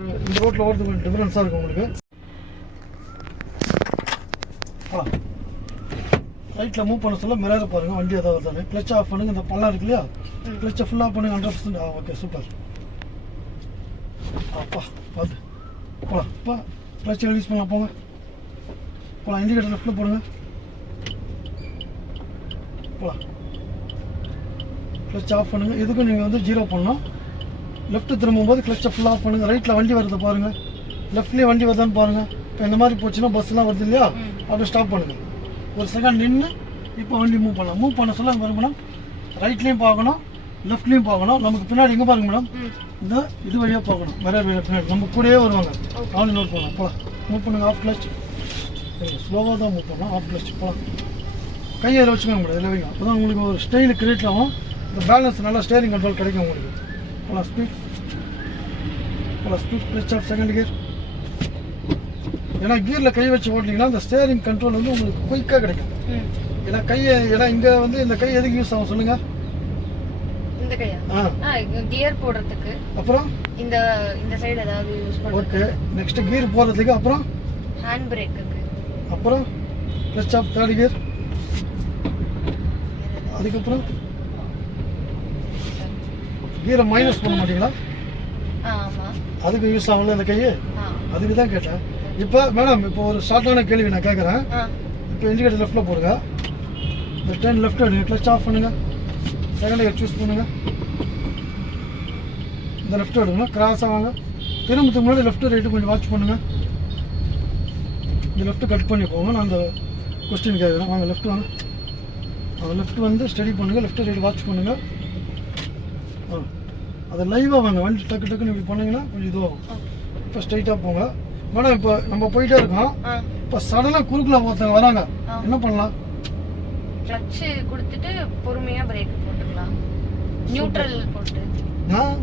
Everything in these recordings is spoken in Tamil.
இந்த ரோட்டில் ஓடுறது கொஞ்சம் டிஃப்ரென்ஸாக இருக்கும் உங்களுக்கு. ரைட்டில் மூவ் பண்ண சொல்ல மிரரை பாருங்கள், வண்டி எதாவது வருதானே. கிளச் ஆஃப் பண்ணுங்கள், இந்த பள்ளம் இருக்கு இல்லையா, கிளச்சை ஃபுல்லாக பண்ணுங்கள் 100%. Okay super. அப்பா பார்த்து போகலாம். இப்போ கிளச்சை ரிலீஸ் பண்ணலாம், போங்க போகலாம். இண்டிகேட்டர் லெஃப்ட்டில் போடுங்க, போகலாம். கிளச் ஆஃப் பண்ணுங்கள். இதுக்கும் நீங்கள் வந்து 0 பண்ணணும். லெஃப்ட்டு திரும்பும்போது கிளச்சை ஃபுல்லாக ஆஃப் பண்ணுங்கள். ரைட்டில் வண்டி வருது பாருங்கள், லெஃப்ட்லேயே வண்டி வருதான்னு பாருங்கள். இப்போ இந்த மாதிரி போச்சுன்னா பஸ்லாம் வருது இல்லையா, அப்படியே ஸ்டாப் பண்ணுங்கள். ஒரு செகண்ட் நின்று இப்போ வண்டி மூவ் பண்ணலாம். மூவ் பண்ண சொல்ல பாருங்க மேடம், ரைட்லேயும் பார்க்கணும், லெஃப்ட்லேயும் பார்க்கணும். நமக்கு பின்னாடி எங்கே பாருங்க மேடம், இந்த இது வழியாக பார்க்கணும். மிரர் வழியாக பின்னாடி நம்ம கூடயே வருவாங்க. நானும் நோட் பண்ணலாம். போகலாம். மூவ் பண்ணுங்கள். Off clutch. ஸ்லோவாக தான் மூவ் பண்ணலாம். Off clutch. போகலாம். கையை இதில் வச்சுக்கோங்க மேடம், இதில் வைங்க. அப்போ தான் உங்களுக்கு ஒரு ஸ்டைல் கிரியேட் ஆகும். இந்த பேலன்ஸ் நல்லா ஸ்டேரிங் கண்ட்ரோல் கிடைக்கும் உங்களுக்கு. போகலாம். ஸ்பீட் போகலாம். Speed. Clutch off second gear. ஏன்னா கீரில் கை வச்சு ஓட்டிங்கன்னா அந்த ஸ்டேரிங் கண்ட்ரோல் வந்து உங்களுக்கு குயிக்காக கிடைக்கும். ஏன்னா கையை இங்கே வந்து இந்த கை எதுக்கு யூஸ் ஆகும் சொல்லுங்க? இந்த கையா? கியர் போடுறதுக்கு. அப்புறம் இந்த இந்த சைடு ஏதாவது யூஸ் பண்ணுங்க. ஓகே. நெக்ஸ்ட் கியர் போடுறதுக்கு. அப்புறம் ஹேண்ட் பிரேக்குக்கு. அப்புறம் கிளச் ஆஃப் தேர்ட் கியர். அதுக்கப்புறம் கியரை மைனஸ் பண்ண மாட்டீங்களா? ஆமாம், அதுக்கு யூஸ் ஆகல இந்த கையை. அதுக்கு தான் கேட்டேன். இப்போ மேடம், இப்போ ஒரு ஷார்ட்டான கேள்வி நான் கேட்குறேன். இப்போ இண்டிகேட்டர் லெஃப்ட்டில் போடுங்க, இந்த டர்ன் லெஃப்ட் எடுங்க, கிளச் ஆஃப் பண்ணுங்கள், செகண்ட் கியர் சூஸ் பண்ணுங்கள், இந்த லெஃப்ட் எடுங்க, கிராஸ் ஆவாங்க. திரும்பத்துக்கு முன்னாடி லெஃப்ட்டு ரைட்டு கொஞ்சம் வாட்ச் பண்ணுங்கள். இந்த லெஃப்ட்டு கட் பண்ணி போங்க. நான் அந்த கொஸ்டின் கேட்குறேன். வாங்க லெஃப்ட் வாங்க. அந்த லெஃப்ட் வந்து ஸ்டடி பண்ணுங்கள், லெஃப்ட் ரைட்டு வாட்ச் பண்ணுங்கள். அதை லைவாக வாங்க. வண்டி டக்கு டக்குன்னு இப்படி பண்ணிங்கன்னா கொஞ்சம் இதுவாகும். இப்போ ஸ்ட்ரைட்டாக போங்க மேடம். இப்போ நம்ம போயிட்டே இருக்கோம். இப்போ சடனாக குறுக்கில் ஒருத்தவங்க வராங்க, என்ன பண்ணலாம்? கிளட்ச் கொடுத்துட்டு பொறுமையாக பிரேக் போட்டுக்கலாம், நியூட்ரல் போட்டு. நான்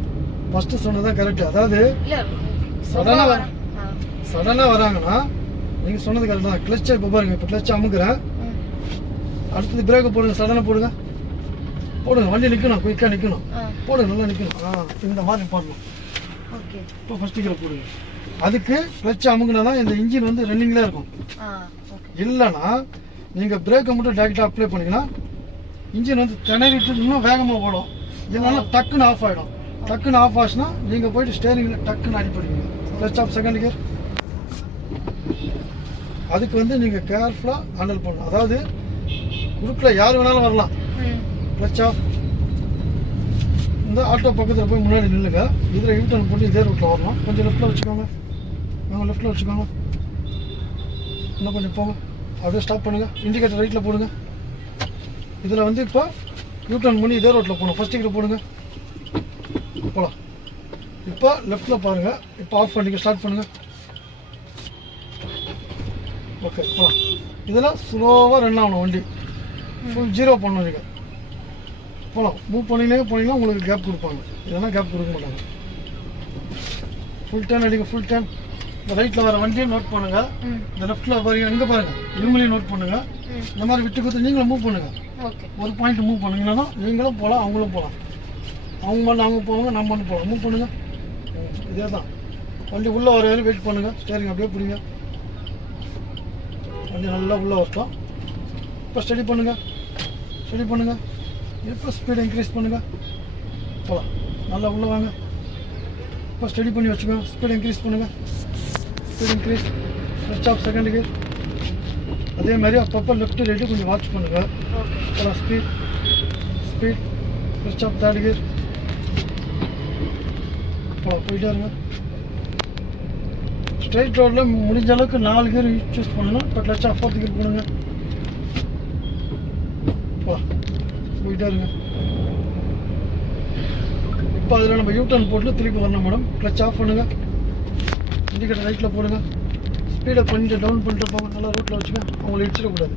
ஃபஸ்ட்டு சொன்னதான் கரெக்டு. அதாவது இல்லை, சடனாக வராங்கன்னா நீங்கள் சொன்னது கரெக்ட் தான். கிளச்சை இப்போ பாருங்கள், இப்போ கிளச்சை அமுக்குறேன், அடுத்தது பிரேக்கை போடுங்க, சடனாக போடுங்க, போடுங்க. வண்டி நிற்கணும், குயிக்காக நிற்கணும், போடுங்க, நல்லா நிற்கணும். இந்த மாதிரி போடணும். ஓகே. இப்போ ஃபஸ்ட்டு கீழே போடுங்க. அதுக்கு கிளச் அமுக்குனா தான் இந்த இன்ஜின் வந்து ரன்னிங்கில் இருக்கும். இல்லைன்னா நீங்கள் பிரேக்கை மட்டும் டேரெக்டாக அப்ளை பண்ணிங்கன்னா இன்ஜின் வந்து திணறிட்டு இன்னும் வேகமாக ஓடும். இல்லைன்னா டக்குன்னு ஆஃப் ஆகிடும். டக்குன்னு ஆஃப் ஆச்சுன்னா நீங்கள் போய்ட்டு ஸ்டேரிங்கில் டக்குன்னு அடிப்படுவீங்க. Clutch off second gear. அதுக்கு வந்து நீங்கள் கேர்ஃபுல்லாக ஹேண்டில் பண்ணணும். அதாவது குறுக்கில் யார் வேணாலும் வரலாம். Clutch of. இந்த ஆட்டோ பக்கத்தில் போய் முன்னாடி நில்லுங்க. இதில் யூட்டர்ன் போட்டு இதே ரூட்டில் வரலாம். கொஞ்சம் லெஃப்ட்டில் வச்சுக்கோங்க, நாங்கள் லெஃப்ட்டில் வச்சுக்கோங்க. இன்னும் கொஞ்சம் போங்க, அப்படியே ஸ்டாப் பண்ணுங்கள். இண்டிகேட்டர் ரைட்டில் போடுங்க. இதில் வந்து இப்போ யூட்டர்ன் பண்ணி இதே ரோட்டில் போகணும். ஃபஸ்ட் கியர் போடுங்க, போகலாம். இப்போ லெஃப்ட்டில் பாருங்கள். இப்போ ஆஃப் பண்ணிக்க, ஸ்டார்ட் பண்ணுங்கள். ஓகே, போகலாம். இதில் ஸ்லோவாக ரன் ஆகணும் வண்டி. ஃபுல் 0 பண்ணணும் நீங்கள். போகலாம். மூவ் போனீங்கன்னா உங்களுக்கு கேப் கொடுப்பாங்க, இல்லைன்னா கேப் கொடுக்க மாட்டாங்க. ஃபுல் டர்ன் அடிங்க, ஃபுல் டர்ன். இந்த ரைட்டில் வர வண்டியை நோட் பண்ணுங்கள். இந்த லெஃப்ட்டில் பாருங்க, எங்கே பாருங்கள், இவங்களையும் நோட் பண்ணுங்கள். இந்த மாதிரி விட்டு கொடுத்து நீங்களும் மூவ் பண்ணுங்கள். ஒரு பாயிண்ட் மூவ் பண்ணுங்கன்னா நீங்களும் போகலாம், அவங்களும் போகலாம். அவங்க மட்டும் அவங்க போவாங்க, நம்ம மட்டும் போகலாம். மூவ் பண்ணுங்கள். இதே தான். வண்டி உள்ளே வர வரையும் வெயிட் பண்ணுங்கள். ஸ்டேரிங் அப்படியே பிடிங்க. வண்டி நல்லா உள்ளே வரட்டும். இப்போ ஸ்டடி பண்ணுங்கள், ஸ்டடி பண்ணுங்கள். இப்போ ஸ்பீடை இன்க்ரீஸ் பண்ணுங்கள், போகலாம். நல்லா உள்ளே வாங்க. இப்போ ஸ்டடி பண்ணி வச்சுக்கோங்க. ஸ்பீடை இன்க்ரீஸ் பண்ணுங்கள், ஸ்பீட் இன்க்ரீஸ். ஸ்விட்ச் ஆஃப் செகண்ட் கியர். அதே மாதிரி அப்பப்போ லெஃப்ட் ரைட்டு கொஞ்சம் வாட்ச் பண்ணுங்கள். போகலாம். Speed speed. ஸ்விட்ச் ஆஃப் தேர்ட் கியர். போகலாம். போயிட்டே இருங்க. ஸ்ட்ரைட் ரோடில் முடிஞ்ச அளவுக்கு 4 கியர் சூஸ் பண்ணணும். இப்போ கிளச் ஆஃப் 4th கியர் போடுங்க. போகலாம். போயிட்டே இருங்க. இப்போ அதில் நம்ம யூட்டர்ன் போட்டு திருப்பி வரணும் மேடம். கிளச் ஆஃப் பண்ணுங்கள், இண்டிகேட்டர் ரைட்டில் போடுங்க. ஸ்பீடை கொஞ்சம் டவுன் பண்ணிட்டு போங்க. நல்லா ரோட்டில் வச்சுக்கோங்க, அவங்கள இடிச்சிடக்கூடாது.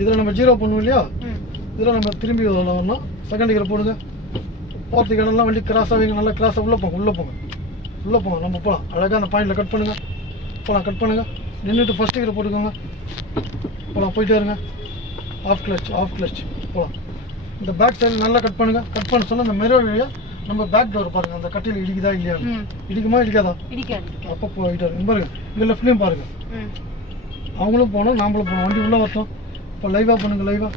இதில் நம்ம 0 பண்ணுவோம் இல்லையா, இதில் நம்ம திரும்பி வரணும். செகண்ட் கியர் போடுங்க. 4th கியர்லாம் வண்டி கிராஸ் ஆகிங்க. நல்லா கிராஸாக உள்ளே போங்க, உள்ளே போங்க, உள்ளே போங்க. நம்ம போகலாம். அழகாக அந்த பாயிண்டில் கட் பண்ணுங்கள். போகலாம். கட் பண்ணுங்கள். நின்றுட்டு ஃபஸ்ட் கியர் போட்டுக்கோங்க. போகலாம். போயிட்டே இருங்க. Off clutch, off clutch. போகலாம். இந்த பேக் சைடு நல்லா கட் பண்ணுங்கள். கட் பண்ண சொல்ல இந்த மிரர் வழியாக நம்ம பேக் டோர் பாருங்க, அந்த கட்டில் இடிக்குதா இல்லையா, ம் இடிக்குமா இடிக்காதா, இடிக்காது அப்போ போயிட்டு இருக்கு பாருங்க. இங்கே லெஃப்ட்லேயும் பாருங்க, ம் அவங்களும் போகணும் நாமளும் போகணும், வண்டி உள்ளே வரட்டும். இப்போ லைவாக பண்ணுங்க, லைவாக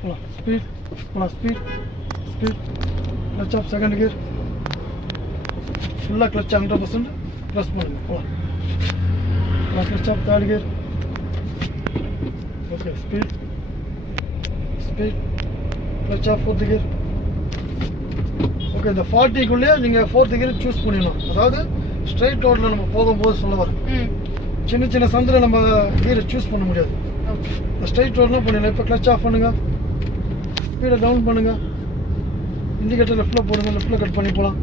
போகலாம், ஸ்பீட் போகலாம், speed speed. Clutch off second gear, ஃபுல்லாக கிளச் 100% ப்ரெஸ் பண்ணுங்க, போகலாம். Clutch off third gear, okay speed speed. Clutch off fourth gear, okay. இந்த 40க்குள்ளேயே நீங்கள் ஃபோர்த் கியர் சூஸ் பண்ணிடணும். அதாவது ஸ்ட்ரைட் ரோட்டில் நம்ம போகும்போது சொல்ல வரேன், ம் சின்ன சின்ன சந்தில் நம்ம கியரை சூஸ் பண்ண முடியாது. ஓகே இந்த ஸ்ட்ரைட் ரோட்லாம் பண்ணிடலாம். இப்போ கிளச் ஆஃப் பண்ணுங்கள், ஸ்பீடை டவுன் பண்ணுங்கள், இண்டிகேட்டர் லெஃப்ட்டில் போடுங்க, லெஃப்ட்டில் கட் பண்ணி போகலாம்.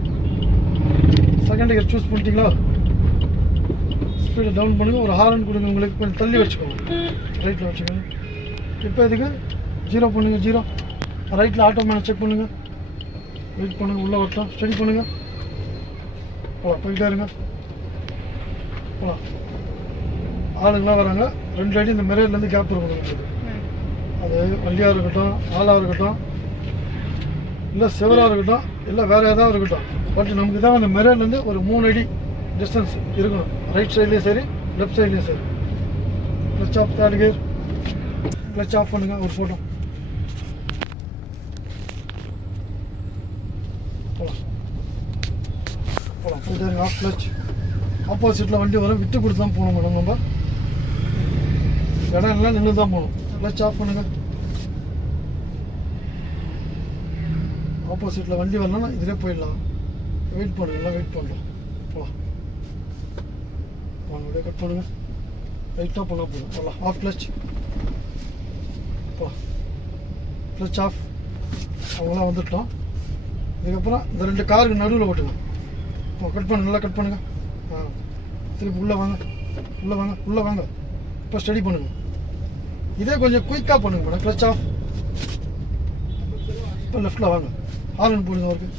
செகண்ட் கியர் சூஸ் பண்ணிட்டீங்களா, ஸ்பீடை டவுன் பண்ணுங்கள். ஒரு ஹாரன் கொடுங்க, உங்களுக்கு கொஞ்சம் தள்ளி வச்சுக்கோங்க, ரைட்டில் வச்சுக்கோங்க. இப்போ இதுக்கு 0 பண்ணுங்கள், 0. ரைட்டில் ஆட்டோ மேனை செக் பண்ணுங்கள், வெயிட் பண்ணுங்கள், உள்ளே வரட்டும், ஸ்டடி பண்ணுங்கள், போகலாம், போயிட்டே இருங்க, போகலாம். ஆளுங்களாம் வராங்க, 2 அடி இந்த மிரர்லேருந்து கேப் இருக்கணும் உங்களுக்கு. ம் அது வண்டியாக இருக்கட்டும், ஆளாக இருக்கட்டும், இல்லை செவராக இருக்கட்டும், இல்லை வேறு ஏதாவது இருக்கட்டும், பட் நமக்கு தான் அந்த மிரர்லேருந்து ஒரு 3 அடி டிஸ்டன்ஸ் இருக்கணும், ரைட் சைட்லேயும் சரி லெஃப்ட் சைட்லேயும் சரி. Clutch off third gear, clutch off பண்ணுங்கள், ஒரு ஃபோட்டோ போகலாம் போகலாம், போயிட்டே இருங்க. Off clutch. ஆப்போசிட்டில் வண்டி வரும், விட்டு கொடுத்து தான் போகணும் மேடம், நம்ம இடம் எல்லாம் நின்று தான் போகணும். கிளச் ஆஃப் பண்ணுங்கள். ஆப்போசிட்டில் வண்டி வரலன்னா இதிலே போயிடலாம், வெயிட் பண்ணுங்க, எல்லாம் வெயிட் பண்ணலாம், போகலாம். வாங்க அப்படியே கட் பண்ணுங்கள், ரைட்டாக பண்ணால் போதும், போகலாம். ஆஃப் கிளச், போகலாம். Clutch off. அவங்களாம் வந்துட்டோம். இதுக்கப்புறம் இந்த 2 காருக்கு நடுவில் ஓட்டுங்க. இப்போ கட் பண்ணுங்க, நல்லா கட் பண்ணுங்கள். ஆ திருப்பி உள்ளே வாங்க, உள்ளே வாங்க, உள்ளே வாங்க. இப்போ ஸ்டடி பண்ணுங்கள். இதே கொஞ்சம் குயிக்காக பண்ணுங்க மேடம். Clutch of. இப்போ லெஃப்ட்டில் வாங்க, ஹாரன் போடுங்க அவருக்கு.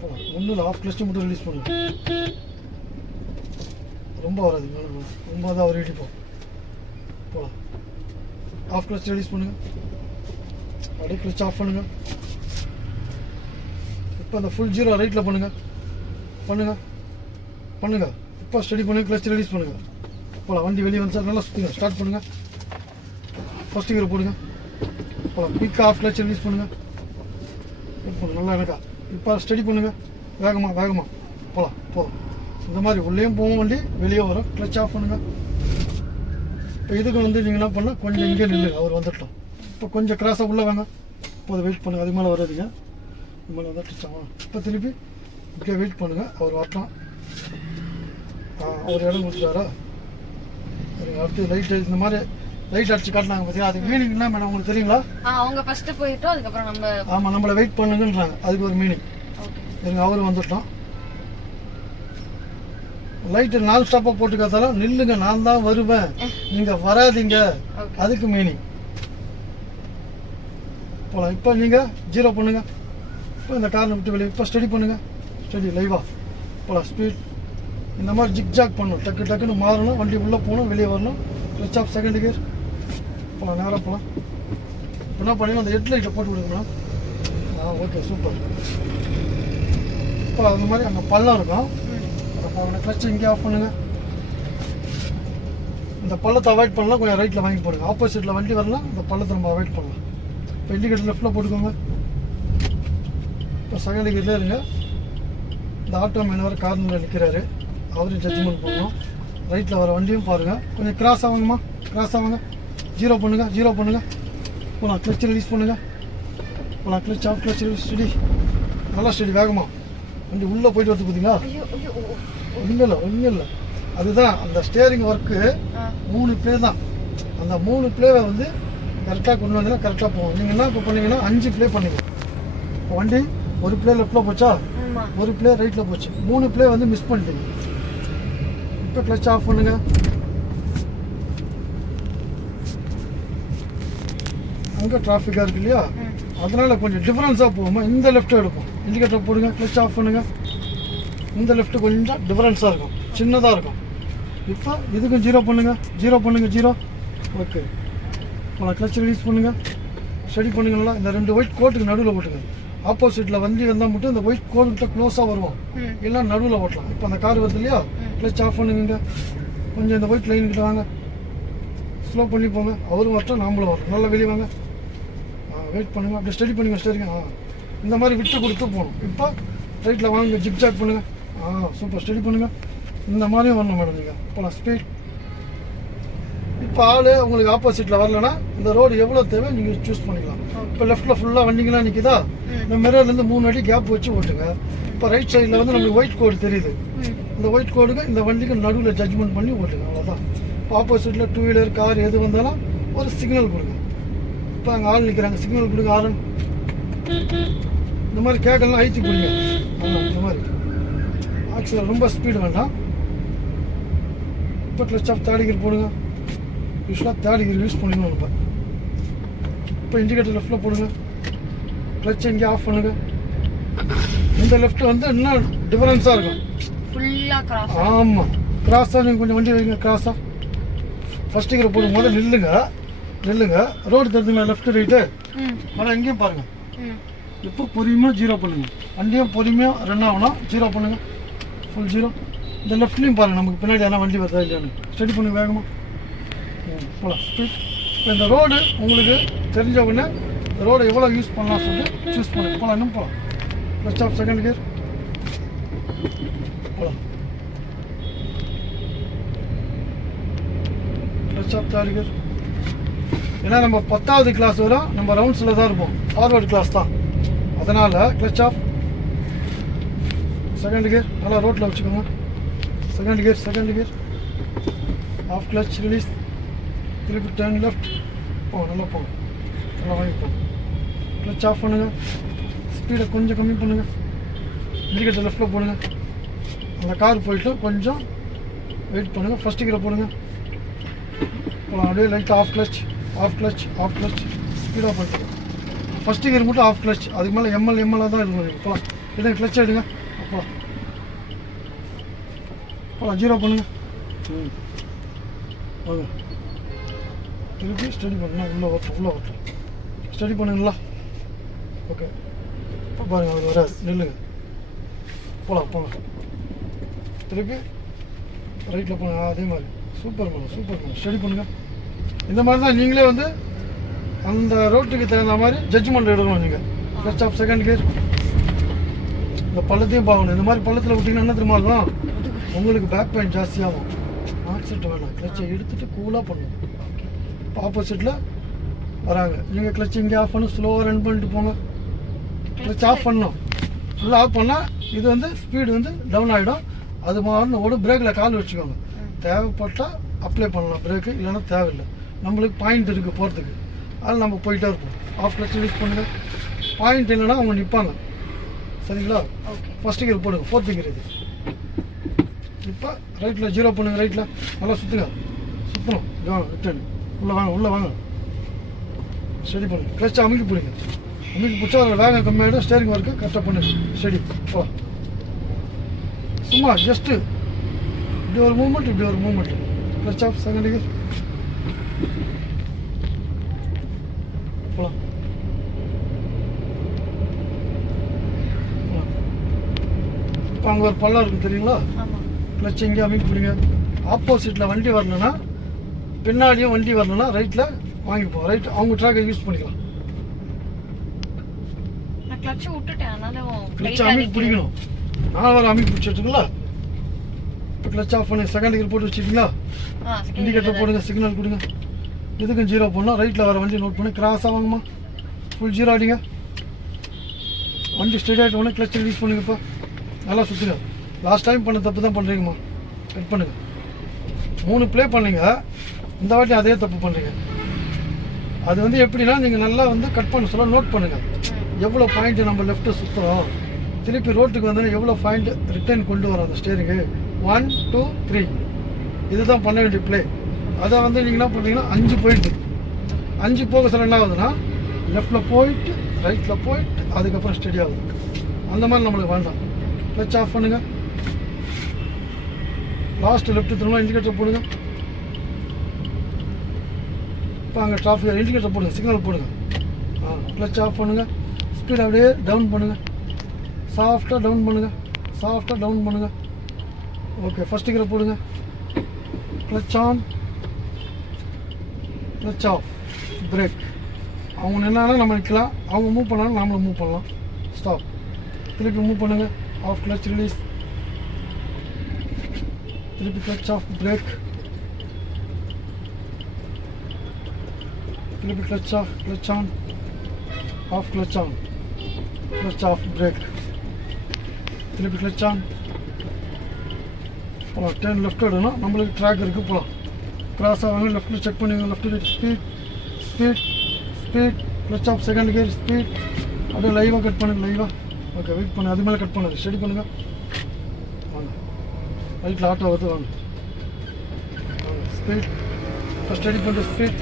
போகலாம். ஒன்றும் இல்லை, ஆஃப் கிளச்சு மட்டும் ரிலீஸ் பண்ணுங்க. ரொம்ப வராது மேடம், ரொம்ப தான் அவர் இடிப்போம். போகலாம். ஆஃப் கிளச் ரிலீஸ் பண்ணுங்க, அப்படியே கிளச் ஆஃப் பண்ணுங்க. இப்போ அந்த ஃபுல் 0 ரைட்டில் பண்ணுங்க, பண்ணுங்க பண்ணுங்க. இப்போ ஸ்டடி பண்ணுங்க, கிளச் ரிலீஸ் பண்ணுங்க. போகலாம். வண்டி வெளியே வந்து சார் நல்லா சுற்றுங்க, ஸ்டார்ட் பண்ணுங்க. ஃபர்ஸ்ட் கியர் போடுங்க, போகலாம். குயிக்காக ஆஃப் கிளச் ரிலீஸ் பண்ணுங்க, பண்ணுங்க நல்லா எனக்கா. இப்போ ஸ்டடி பண்ணுங்க, வேகமாக வேகமாக போகலாம். போதும். இந்த மாதிரி உள்ளேயும் போவோம், வண்டி வெளியே வரும். கிளச் ஆஃப் பண்ணுங்க. இப்போ இதுக்கு வந்து நீங்கள் என்ன பண்ணால் கொஞ்சம் இங்கே நில்லுங்க, அவர் வந்துட்டோம். இப்போ கொஞ்சம் கிராஸாக உள்ளே வாங்க, இப்போ வெயிட் பண்ணுங்கள், அது மேலே வராதுங்க, இது மேலே வந்துட்டுச்சாங்க. இப்போ திருப்பி இப்படியே வெயிட் பண்ணுங்கள், அவர் வரட்டும். அவர் இடம் கொடுத்துட்டாரா, அடுத்து லைட் இந்த மாதிரி லைட் அடிச்சு காட்டினாங்க பார்த்தியா, அதுக்கு மீனிங் என்ன மேடம் உங்களுக்கு தெரியுங்களா? அவங்க ஃபர்ஸ்ட் போயிட்டோம், அதுக்கப்புறம் நம்ம. ஆமாம், நம்மளை வெயிட் பண்ணுங்கன்றாங்க, அதுக்கு ஒரு மீனிங். ஓகே இருங்க, அவரும் வந்துட்டோம். லைட்டு 4 ஸ்டாப்பாக போட்டு காத்தாலும் நில்லுங்க, நான் தான் வருவேன், நீங்கள் வராதீங்க, ஓகே அதுக்கு மீனிங். போகலாம். இப்போ நீங்கள் 0 பண்ணுங்க. இப்போ இந்த காரை விட்டு வெளியே இப்போ ஸ்டடி பண்ணுங்கள், ஸ்டடி லைவாக போகலாம். ஸ்பீட் இந்த மாதிரி ஜிக்ஜாக் பண்ணணும், டக்கு டக்குன்னு மாறணும், வண்டி உள்ளே போகணும், வெளியே வரணும். கிளச் ஆஃப் செகண்ட் கியர், போகலாம், நேராக போகலாம். இப்போ என்ன பண்ணீங்கன்னா அந்த ஹெட் லைட்டை போட்டு விடுங்க மேடம். Okay super. இப்போ அந்த மாதிரி அங்கே பள்ளம் இருக்கும், அப்போ அவனை கிளச் இங்கே ஆஃப் பண்ணுங்கள். இந்த பள்ளத்தை அவாய்ட் பண்ணலாம், கொஞ்சம் ரைட்டில் வாங்கி போடுங்க. ஆப்போசிட்டில் வண்டி வரலாம், இந்த பள்ளத்தை நம்ம அவாய்ட் பண்ணலாம். இப்போ இண்டிகேட்டர் லெஃப்ட்டில் போட்டுக்கோங்க. இப்போ செகண்ட் கியர்லேயே இருங்க. இந்த ஆட்டோ மேனவர் கார்னரில் நிற்கிறாரு, அவரையும் ஜட்ஜ்மெண்ட் பண்ணணும். ரைட்டில் வர வண்டியும் பாருங்கள். கொஞ்சம் கிராஸ் ஆகுங்கம்மா, கிராஸ் ஆகுங்க. 0 பண்ணுங்கள், 0 பண்ணுங்கள். போகலாம். கிளச் ரிலீஸ் பண்ணுங்கள், போகலாம். Clutch off, clutch release. Steady நல்லா ஸ்டடி, வேகமாக வண்டி உள்ளே போயிட்டு வரது பார்த்தீங்களா? ஐயோ ஐயோ ஒன்றும் இல்லை, ஒன்றும் இல்லை. அதுதான் அந்த ஸ்டேரிங் ஒர்க்கு. 3 பிளே தான். அந்த 3 பிளேவை வந்து கரெக்டாக கொண்டு வந்தீங்கன்னா கரெக்டாக போகும். நீங்கள் என்ன இப்போ பண்ணீங்கன்னா 5 பிளே பண்ணிங்க. இப்போ வண்டி ஒரு பிளே லெஃப்ட்டில் போச்சா, ஆமா ஒரு பிளே ரைட்டில் போச்சு, 3 பிளே வந்து மிஸ் பண்ணிட்டீங்க. இப்போ கிளச் ஆஃப் பண்ணுங்க. அங்கே டிராஃபிக்காக இருக்கு இல்லையா, அதனால் கொஞ்சம் டிஃப்ரென்ஸாக போகுமா, இந்த லெஃப்ட்டை எடுப்போம். இண்டிகேட்டர் போடுங்க, கிளச் ஆஃப் பண்ணுங்க. இந்த லெஃப்ட்டு கொஞ்சம் டிஃப்ரென்ஸாக இருக்கும், சின்னதாக இருக்கும். இப்போ இதுக்கும் 0 பண்ணுங்க, 0 பண்ணுங்க, 0. ஓகே போகலாம். கிளச் ரிலீஸ் பண்ணுங்க, ஸ்டடி பண்ணுங்களா. இந்த 2 ஒயிட் கோட்டுக்கு நடுவில் ஓட்டுங்க. ஆப்போசிட்டில் வண்டி வந்தால் மட்டும் இந்த ஒயிட் கோடுக்கிட்ட க்ளோஸாக வருவோம், இல்லைனா நடுவில் ஓட்டலாம். இப்போ அந்த கார் வருது இல்லையா, கிளச் ஆஃப் பண்ணுங்க. கொஞ்சம் இந்த ஒயிட் லைன் கிட்ட வாங்க, ஸ்லோ பண்ணி போங்க. அவரும் வரட்டும், நாமளும் வரோம். நல்லா வெளியே வாங்க. வெயிட் பண்ணுங்கள், அப்படியே ஸ்டடி பண்ணுங்கள். ஸ்டடிங்க. இந்த மாதிரி விட்டு கொடுத்து போகணும். இப்போ ரைட்டில் வாங்க, ஜிப் ஜாக் பண்ணுங்கள். சூப்பர். ஸ்டடி பண்ணுங்கள். இந்த மாதிரியும் வரணும் மேடம். நீங்கள் போகலாம் ஸ்பீட். இப்போ ஆள் உங்களுக்கு ஆப்போசிட்டில் வரலன்னா இந்த ரோடு எவ்வளோ தேவை நீங்கள் சூஸ் பண்ணிக்கலாம். இப்போ லெஃப்ட்டில் ஃபுல்லாக வண்டிங்களாம் நிற்கிதா, இந்த மிரர்லேருந்து 3 அடி கேப் வச்சு ஓட்டுங்க. இப்போ ரைட் சைடில் வந்து நம்மளுக்கு ஒயிட் கோடு தெரியுது. இந்த ஒயிட் கோடுக்கு இந்த வண்டிக்கு நடுவில் ஜட்ஜ்மெண்ட் பண்ணி ஓட்டுங்க. அவ்வளோதான். இப்போ ஆப்போசிட்டில் 2 வீலர் கார் எது வந்தாலும் ஒரு சிக்னல் கொடுங்க. இப்போ அங்கே ஆள் நிற்கிறாங்க, சிக்னல் கொடுங்க. ஆரன் இந்த மாதிரி கேட்கலாம், ஐத்தி பிடிங்க. இந்த மாதிரி ஆக்சுவலாக ரொம்ப ஸ்பீடு வேண்டாம். இப்போ கிளச் ஆஃப் தேர்ட் கியர் போடுங்க. யூஸ்வலாக தேர்ட் கியர் யூஸ் பண்ணிக்கணும் நம்ம. இப்போ இண்டிகேட்டர் லெஃப்ட்டில் போடுங்க. கிளச் இங்கே ஆஃப் பண்ணுங்க. இந்த லெஃப்ட் வந்து இன்னும் டிஃபரன்ஸாக இருக்கும். ஃபுல்லா கிராஸ். ஆமாம், கிராஸாக நீங்கள் கொஞ்சம் வண்டி வைங்க. கிராஸாக ஃபர்ஸ்ட் கியர் போடும் போது நில்லுங்க. ரோடு தெரிஞ்சுங்களா, லெஃப்ட் ரைட்டு. ஆனால் எங்கேயும் பாருங்கள். இப்போ பொறுமையாக 0 பண்ணுங்கள். வண்டியும் பொறுமையாக ரன் ஆகணும். 0 பண்ணுங்கள், ஃபுல் 0. இந்த லெஃப்ட்லேயும் பாருங்கள், நமக்கு பின்னாடி ஆனால் வண்டி வருதா இல்லையான்னு ஸ்டடி பண்ணுங்க வேகமாக. போகலாம் ஸ்பீட். இப்போ இந்த ரோடு உங்களுக்கு தெரிஞ்ச உடனே இந்த ரோடை எவ்வளோ யூஸ் பண்ணலாம் சொல்லிட்டு சூஸ் பண்ணுங்க. போகலாம், இன்னும் போகலாம். ஃபர்ஸ்ட் ஆஃப் செகண்ட் கியர் போகலாம். First off third gear. ஏன்னா நம்ம 10வது கிளாஸ் வரும், நம்ம ரவுண்ட்ஸில் தான் இருப்போம், ஃபார்வர்டு கிளாஸ் தான். அதனால் கிளச் ஆஃப் செகண்ட் கியர். நல்லா ரோட்டில் வச்சுக்கோங்க. Second gear off clutch release. திருப்பி டர்ன் லெஃப்ட். நல்லா போங்க, நல்லா வாங்கி போங்க. கிளச் ஆஃப் பண்ணுங்கள். ஸ்பீடை கொஞ்சம் கம்மி பண்ணுங்கள். இண்டிகேட்டர் லெஃப்ட்டில் போடுங்க. அந்த கார் போயிட்டு கொஞ்சம் வெயிட் பண்ணுங்கள். ஃபர்ஸ்ட் கியரை போடுங்க. போகலாம். அப்படியே லைட்டாக ஆஃப் கிளச் ஸ்பீடாக பண்ணிட்டு ஃபர்ஸ்ட் கியர் மட்டும் ஆஃப் கிளச். அதுக்கு மேலே எம்எல்லாக தான் இருக்கும். போகலாம். இதை கிளச் எடுங்க. போகலாம் 0 பண்ணுங்கள். வாங்க. திருப்பி ஸ்டடி பண்ணுங்கள். உள்ளே ஓட்டும் ஸ்டடி பண்ணுங்களா. ஓகே. இப்போ பாருங்கள், அவர் வர நில்லுங்க. போகலாம். திருப்பி ரைட்டில் போங்க. அதே மாதிரி சூப்பர் மேடம். ஸ்டடி பண்ணுங்கள். இந்த மாதிரி தான் நீங்களே வந்து அந்த ரோட்டுக்கு தகுந்த மாதிரி ஜட்ஜ்மெண்ட் எடுக்கணும். நீங்கள் ஃபர்ஸ்ட் ஆஃப் செகண்ட் கியர். இந்த பள்ளத்தையும் பார்க்கணும். இந்த மாதிரி பள்ளத்தில் விட்டிங்கன்னா என்ன தெரியுமா இருக்கும், உங்களுக்கு பேக் பெயின் ஜாஸ்தியாகும். ஆக்சிடென்ட் வேணாம். கிளச்சை எடுத்துகிட்டு கூலாக பண்ணணும். இப்போ ஆப்போசிட்டில் வராங்க, நீங்கள் கிளச் இங்கே ஆஃப் பண்ணி ஸ்லோவாக ரன் பண்ணிட்டு போங்க. கிளச் ஆஃப் பண்ணணும். ஃபுல்லாக ஆஃப் பண்ணால் இது வந்து ஸ்பீடு வந்து டவுன் ஆகிடும். அது மாதிரி ஓடும். பிரேக்கில் கால் வச்சுக்கோங்க. தேவைப்பட்டால் அப்ளை பண்ணலாம் பிரேக்கு, இல்லைன்னா தேவையில்லை. நம்மளுக்கு பாயிண்ட் இருக்குது போகிறதுக்கு, அதில் நம்ம போயிட்டே இருப்போம். ஆஃப் கிளச் யூஸ் பண்ணுங்கள். பாயிண்ட் இல்லைன்னா அவங்க நிற்பாங்க. சரிங்களா. ஃபர்ஸ்ட் கியர் போடுங்க. 4th கியர் இது. இப்போ ரைட்டில் 0 பண்ணுங்கள். ரைட்டில் நல்லா சுற்றுங்க. சுற்றணும். ரிட்டர்ன் உள்ளே வாங்க. ஸ்டடி பண்ணுங்க. கிளச் அமைக்கி பிடிங்க. அமைக்கி பிடிச்சா அதில் வேகம் கம்மியாகிடும். ஸ்டேரிங் ஒர்க்கு கரெக்டாக பண்ணுங்க. ஸ்டடி. போகலாம். சும்மா ஜஸ்ட்டு இப்படி ஒரு moment. Clutch off second gear. போகலாம். இப்போ அங்கே ஒரு பள்ளம் இருக்குது தெரியுங்களா. கிளச் இங்கே அமைக்க பிடிங்க. ஆப்போசிட்டில் வண்டி வரலன்னா, பின்னாடியும் வண்டி வரலன்னா ரைட்டில் வாங்கிப்போம். ரைட் அவங்க ட்ராக்கை யூஸ் பண்ணிக்கலாம். கிளச் அமைக்க பிடிக்கணும். நான் வர அமைக்க பிடிச்சிட்டுங்களா. இப்போ கிளச் ஆஃப் பண்ணி செகண்ட் கியர் போட்டு வச்சுக்கிங்களா. இண்டிகேட்டர் போடுங்க. சிக்னல் கொடுங்க. இதுக்கும் 0 பண்ணோம். ரைட்டில் வர வண்டி நோட் பண்ணி கிராஸாக வாங்கம்மா. ஃபுல் 0 அடிங்க. வண்டி ஸ்டெடி ஆகிட்டு உடனே கிளச் ரிலீஸ் பண்ணுங்க. இப்போ நல்லா சுற்றுங்க. லாஸ்ட் டைம் பண்ண தப்பு தான் பண்ணுறீங்கம்மா. கட் பண்ணுங்க. 3 ப்ளே பண்ணீங்க, இந்த வாட்டி அதே தப்பு பண்ணுறீங்க. அது வந்து எப்படின்னா, நீங்கள் நல்லா வந்து கட் பண்ண சொல்ல நோட் பண்ணுங்கள். எவ்வளோ பாயிண்ட்டு நம்ம லெஃப்ட்டு சுற்றுறோம், திருப்பி ரோட்டுக்கு வந்தோன்னா எவ்வளோ பாயிண்ட் ரிட்டர்ன் கொண்டு வரோம் அந்த ஸ்டேரிங்கு. 1 2 3 இதுதான் பண்ண வேண்டிய ப்ளே. அதை வந்து நீங்கள் என்ன பண்ணுறீங்கன்னா 5 போயிட்டு 5 போக சொல்ல என்ன ஆகுதுன்னா, லெஃப்டில் போயிட்டு ரைட்டில் போயிட்டு அதுக்கப்புறம் ஸ்டெடி ஆகுது. அந்த மாதிரி நம்மளுக்கு வேண்டாம். கிளச் ஆஃப் பண்ணுங்கள். லாஸ்ட்டு லெஃப்ட்டு திரும்ப இண்டிகேட்டர் போடுங்க. இப்போ அங்கே டிராஃபிக் இண்டிகேட்டர் போடுங்க. சிக்னல் போடுங்க. கிளச் ஆஃப் பண்ணுங்கள். ஸ்பீட் அப்படியே டவுன் பண்ணுங்கள். சாஃப்டாக டவுன் பண்ணுங்கள். சாஃப்டாக டவுன் பண்ணுங்கள். ஓகே, ஃபஸ்ட்டு கியரை போடுங்க. Clutch on, clutch off, brake. அவங்க என்னன்னா நம்ம நிற்கலாம், அவங்க மூவ் பண்ணாலும் நாமளும் மூவ் பண்ணலாம். ஸ்டாப். திருப்பி மூவ் பண்ணுங்கள். Off, clutch release. திருப்பி கிளச் ஆஃப், பிரேக். திருப்பி clutch off, clutch on, off, clutch on, clutch off, brake. திருப்பி கிளச் ஆன். போகலாம். டேர்ன் லெஃப்ட் விடணும், நம்மளுக்கு ட்ராக் இருக்குது. போகலாம். கிராஸ் ஆகாங்க. லெஃப்ட்டில் செக் பண்ணுங்க. லெஃப்ட்டில் speed, speed, speed. Clutch off, second gear, speed. அப்படியே லைவாக கட் பண்ணுங்க. லைவாக. ஓகே, வெயிட் பண்ணு. அது மேலே கட் பண்ணாது. ஸ்டடி பண்ணுங்கள். வாங்க. ரைட்டில் ஆட்டோ வருது. வாங்க. வாங்க. ஸ்பீட். இப்போ ஸ்டடி பண்ணிட்டு speed.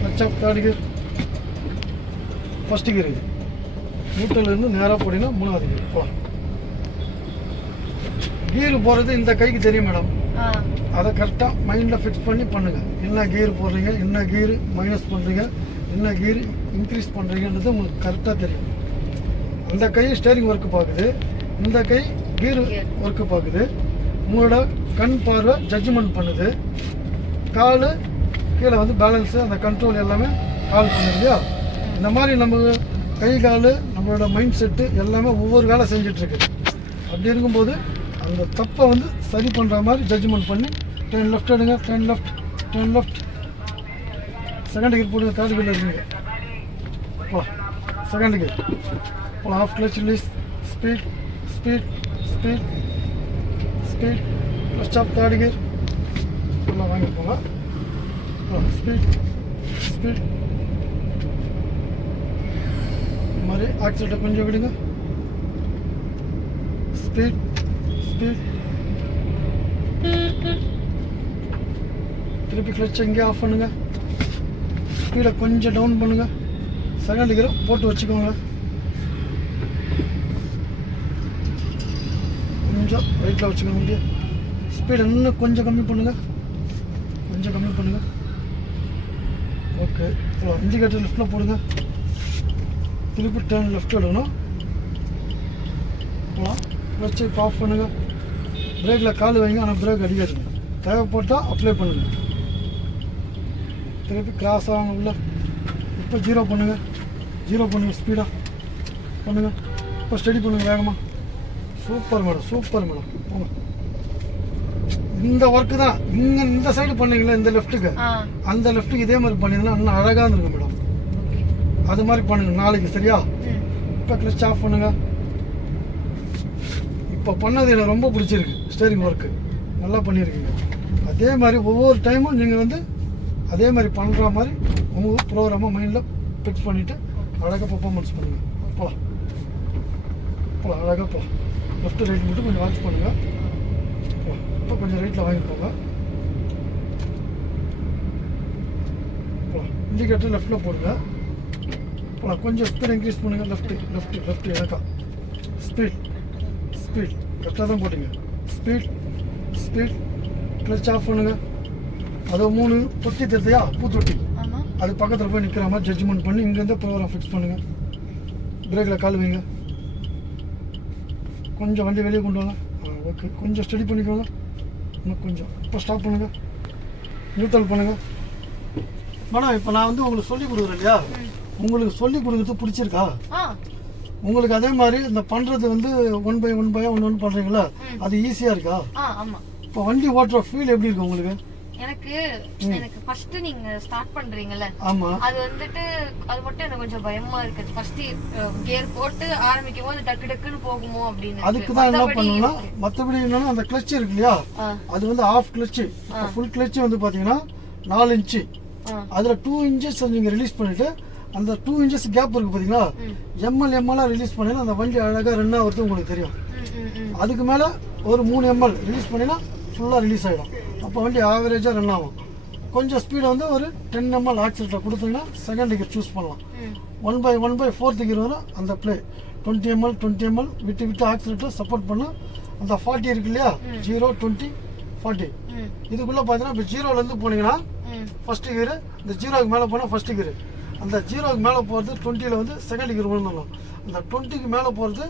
Clutch off, third gear. First gear இது. நியூட்ரல்லேருந்து நேராக போனீங்கன்னா 3வது கியர். போகலாம். கியர் போகிறது இந்த கைக்கு தெரியும் மேடம். அதை கரெக்டாக மைண்டில் ஃபிக்ஸ் பண்ணி பண்ணுங்கள். என்ன கியர் போடுறீங்க, என்ன கியர் மைனஸ் பண்ணுறீங்க, என்ன கியர் இன்க்ரீஸ் பண்ணுறீங்கன்றது உங்களுக்கு கரெக்டாக தெரியும். அந்த கை ஸ்டேரிங் ஒர்க்கு பார்க்குது, இந்த கை கியர் ஒர்க்கு பார்க்குது. உங்களோட கண் பார்வை ஜட்ஜ்மெண்ட் பண்ணுது. கால் கீழே வந்து பேலன்ஸு, அந்த கண்ட்ரோல் எல்லாமே கால் பண்ணுது இல்லையா? இந்த மாதிரி நம்ம கை கால் நம்மளோட மைண்ட் செட்டு எல்லாமே ஒவ்வொரு வேலை செஞ்சிட்ருக்கு. அப்படி இருக்கும்போது அந்த தப்பை வந்து சரி பண்ணுற மாதிரி ஜட்ஜ்மெண்ட் பண்ணி டேர்ன் லெஃப்ட் எடுங்க. Turn left, turn left. Second gear போடுங்க. தேர்ட் கியரில் இருக்கீங்க. வா, செகண்ட் கியர். போகலாம். Off, clutch release. Speed, speed, speed, speed. Clutch off, third gear. எல்லாம் வாங்கி போங்க. Speed, speed. இந்த மாதிரி ஆக்சிலேட்டரை கொஞ்சம் விடுங்க. Speed, speed. திருப்பி கிளச் இங்கே ஆஃப் பண்ணுங்க. ஸ்பீடை கொஞ்சம் டவுன் பண்ணுங்க. செகண்ட் கியரை போட்டு வச்சுக்கோங்க. கொஞ்சம் ரைட்டில் வச்சுக்கோங்க. முடியும். ஸ்பீடை இன்னும் கொஞ்சம் கம்மி பண்ணுங்க. கொஞ்சம் கம்மி பண்ணுங்க. ஓகே, இண்டிகேட்டர் லெஃப்டில் போடுங்க. திருப்பி டேர்ன் லெஃப்ட் விடணும். போகலாம். கிளச்சை இப்போ ஆஃப் பண்ணுங்க. பிரேக்கில் கால் வைங்க, ஆனால் பிரேக் அடிக்காதுங்க. தேவைப்பட்டால் அப்ளை பண்ணுங்க. திருப்பி கிராஸ் ஆகணும் உள்ள. இப்போ 0 பண்ணுங்க. 0 பண்ணுங்க. ஸ்பீடாக பண்ணுங்க. இப்போ ஸ்டடி பண்ணுங்க வேகமாக. Super madam, super madam. போங்க. இந்த ஒர்க்கு தான் இங்கே இந்த சைடு பண்ணீங்களா, இந்த லெஃப்ட்டுக்கு, அந்த லெஃப்ட்டுக்கு இதே மாதிரி பண்ணிங்கன்னா இன்னும் அழகாக இருந்துருக்கும் மேடம். அது மாதிரி பண்ணுங்க நாளைக்கு. சரியா? இப்போ கிளச் ஆஃப் பண்ணுங்க. இப்போ பண்ணது எனக்கு ரொம்ப பிடிச்சிருக்கு. ஸ்டேரிங் ஒர்க்கு நல்லா பண்ணியிருக்கீங்க. அதே மாதிரி ஒவ்வொரு டைமும் நீங்கள் வந்து அதே மாதிரி பண்ணுற மாதிரி உங்கள் ப்ரோக்ராமை மைண்டில் ஃபிக்ஸ் பண்ணிவிட்டு அழகாக பர்ஃபார்மன்ஸ் பண்ணுங்கள். போகலாம். போகலாம். அழகாக போகலாம். லெஃப்ட் ரைட் மட்டும் கொஞ்சம் வாட்ச் பண்ணுங்கள். போகலாம். இப்போ கொஞ்சம் ரைட்டில் வாங்கிக்கோங்க. போகலாம். இண்டிகேட்டர் லெஃப்ட்டில் போடுங்க. போகலாம். கொஞ்சம் ஸ்பீட் இன்க்ரீஸ் பண்ணுங்கள். Left, left, left. எனக்கா ஸ்பீட், ஸ்பீட். கரெக்டாக தான் போட்டிங்க. Speed, speed. கிளச் ஆஃப் பண்ணுங்க. அது 3 தொட்டி தெரியா, பூத்தொட்டி, அது பக்கத்தில் போய் நிற்கிற மாதிரி ஜட்ஜ்மெண்ட் பண்ணி இங்கேருந்து ப்ரோக்ராம் ஃபிக்ஸ் பண்ணுங்கள். பிரேக்கில் கால் வைங்க. கொஞ்சம் வண்டி வெளியே கொண்டு வாங்க. ஓகே, கொஞ்சம் ஸ்டடி பண்ணிக்கோங்க. இன்னும் கொஞ்சம். இப்போ ஸ்டாப் பண்ணுங்கள். நியூட்ரல் பண்ணுங்கள். மேடம், இப்போ நான் வந்து உங்களுக்கு சொல்லிக் கொடுக்குறேன் இல்லையா? உங்களுக்கு சொல்லிக் கொடுக்குறது பிடிச்சிருக்கா? உங்களுக்கு அதே மாதிரி இந்த பண்ணுறது வந்து 1 by 1 ஒன்று பண்ணுறீங்களா, அது ஈஸியாக இருக்கா? இப்போ வண்டி ஓட்டுற ஃபீல் எப்படி இருக்கு உங்களுக்கு? எனக்கு ஃபர்ஸ்ட் நீங்க ஸ்டார்ட் பண்றீங்கல, ஆமா, அது வந்துட்டு அது மட்டும் எனக்கு கொஞ்சம் பயமா இருக்கு. ஃபர்ஸ்ட் கியர் போட்டு ஆரம்பிக்கும் போது டக்கு டக்குன்னு போகுமோ அப்படின்னு. அதுக்கு தான் என்ன பண்ணணும்னா, மற்றபடி என்னன்னா அந்த கிளட்ச் இருக்கு இல்லையா, அது வந்து ஆஃப் கிளட்ச். ஃபுல் கிளட்ச் வந்து பாத்தீங்கன்னா 4 இன்ச்சு, அதுல 2 இன்ச்சஸ் நீங்க ரிலீஸ் பண்ணிட்டு அந்த 2 இன்ச்சஸ் கேப் இருக்கு பாத்தீங்களா, எம்எல் ரிலீஸ் பண்ணீங்கன்னா அந்த வண்டி அழகா ரன் ஆகுறது உங்களுக்கு தெரியும். அதுக்கு மேல ஒரு 3 ml ரிலீஸ் பண்ணினா ஃபுல்லா ரிலீஸ் ஆயிடும். அப்போ வண்டி ஆவரேஜாக ரன் ஆகும். கொஞ்சம் ஸ்பீடை வந்து ஒரு 10 ml ஆக்சிலேட்டர் கொடுத்தீங்கன்னா செகண்ட் கியர் சூஸ் பண்ணலாம். 1 by 4th கியர் வரும் அந்த ப்ளே 20 ml விட்டு விட்டு ஆக்சிலேட்டர் சப்போர்ட் பண்ணால் அந்த 40 இருக்கு இல்லையா, 0, 20, 40 இதுக்குள்ளே பார்த்தீங்கன்னா இப்போ 0லேருந்து போனீங்கன்னா ஃபர்ஸ்ட் கியர், இந்த 0க்கு மேலே போனால் ஃபர்ஸ்ட் கியர், அந்த 0க்கு மேலே போகிறது 20ல் வந்து செகண்ட் கியர் விழுந்தணும். அந்த 20க்கு மேலே போகிறது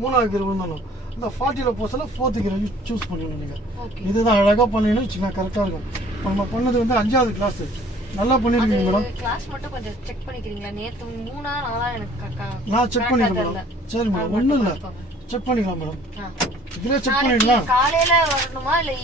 3ஆவது கியர் விழுந்தணும். இந்த 40ல் போகிறதுல 4th கியர் சூஸ் பண்ணணும் நீங்கள். ஓகே. இதுதான் அழகாக பண்ணீங்கன்னு வச்சுக்கோங்க, கரெக்டாக இருக்கும். இப்போ நம்ம பண்ணது வந்து 5வது கிளாஸு நல்லா பண்ணியிருக்கீங்க மேடம். கிளாஸ் மட்டும் கொஞ்சம் செக் பண்ணிக்கிறீங்களா? நேத்து 3ஆ 4ஆ எனக்கு நான் செக் பண்ணிக்கிறேன் மேடம். சரி மேடம், ஒன்றும் இல்லை, செக் பண்ணிக்கலாம் மேடம். இதிலே செக் பண்ணிடலாம். காலையில வரணுமா இல்லை